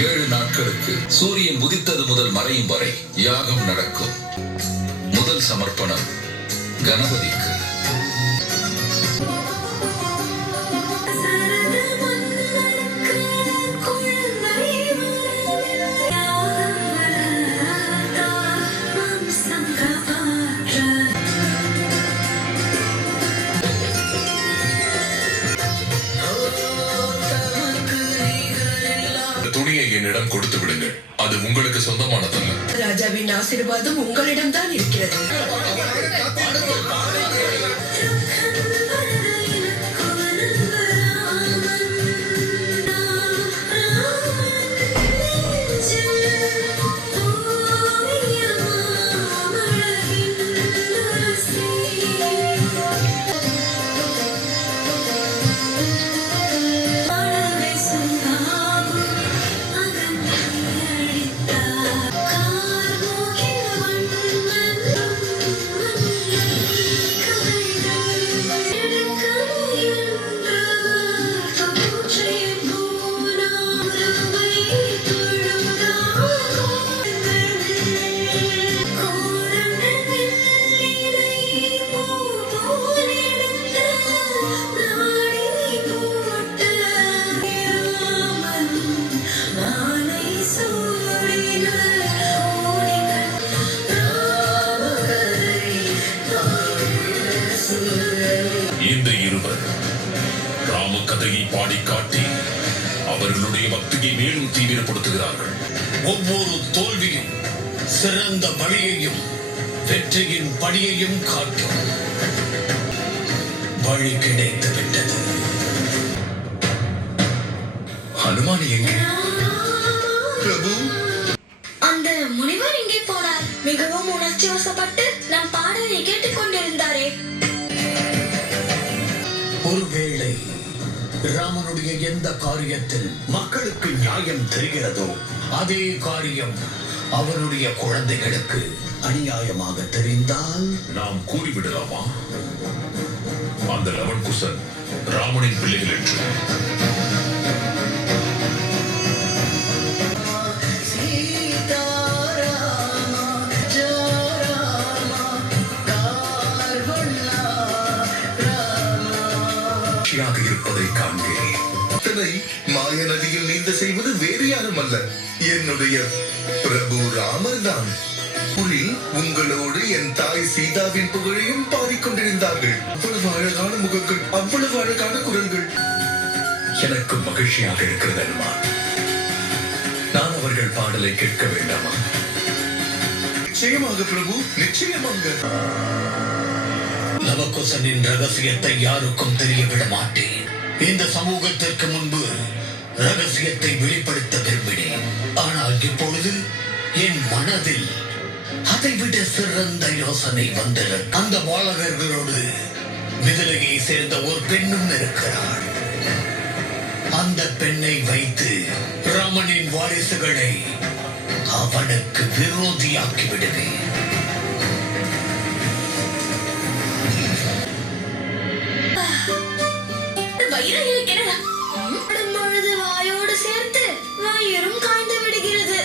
7 நாட்களுக்கு சூரியன் உதித்தது முதல் மறையும் வரை யாகம் நடக்கும். முதல் சமர்ப்பணம் கணபதிக்கு. துணியை என்னிடம் கொடுத்து விடுங்கள். அது உங்களுக்கு சொந்தமானதல்ல. ராஜாவின் ஆசீர்வாதம் உங்களிடம் தான் இருக்கிறது. இந்த இருவர் ராம கதையை பாடி காட்டி அவர்களுடைய பக்தியை மேலும் தீவிரப்படுத்துகிறார்கள். ஒவ்வொரு தோல்வியும் சிறந்த வழியையும் வெற்றியின் படியையும் காட்டும். வழி கிடைத்து விட்டது. ஹனுமான் எங்கே? பிரபு, அந்த முனிவர் எங்கே போனார்? மிகவும் உணர்ச்சி வசப்பட்டு நம் பாடலை கேட்டுக் கொண்டிருந்தாரே. ஒருவேளை ராமனுடைய எந்த காரியத்தில் மக்களுக்கு நியாயம் தெரிகிறதோ அதே காரியம் அவருடைய குழந்தைகளுக்கு அநியாயமாக தெரிந்தால் நாம் கூறிவிடலாமா அந்த லவன்குசன் ராமனின் பிள்ளைகள் என்று? இருப்பதை காண்கிறேன். மாய நதியில் நீந்த செய்வது வேறு யாரும் அல்ல, என்னுடைய பிரபு ராமர் தான். ஊரில் உங்களோடு என் தாய் சீதாவின் புகழையும் பாடிக்கொண்டிருந்தார்கள். அவ்வளவு அழகான முகங்கள், அவ்வளவு அழகான குரல்கள். எனக்கு மகிழ்ச்சியாக இருக்கிறது அனுமா. நான் அவர்கள் பாடலை கேட்க வேண்டாமா? நிச்சயமாக பிரபு, நிச்சயமாக. லவகுசனின் ரகசியத்தை யாருக்கும் தெரியவிட மாட்டேன். இந்த சமூகத்திற்கு முன்பு ரகசியத்தை வெளிப்படுத்த விரும்பினேன். ஆனால் இப்பொழுது என் மனதில் அதைவிட சிறந்த யோசனை வந்தது. அந்த பாலகர்களோடு மிதிலையை சேர்ந்த ஒரு பெண்ணும் இருக்கிறார். அந்த பெண்ணை வைத்து ராமனின் வாரிசுகளை அவனுக்கு விரோதியாக்கி விடுவேன். வாயோடு சேர்த்து வயிறும் காய்ந்து விடுகிறது.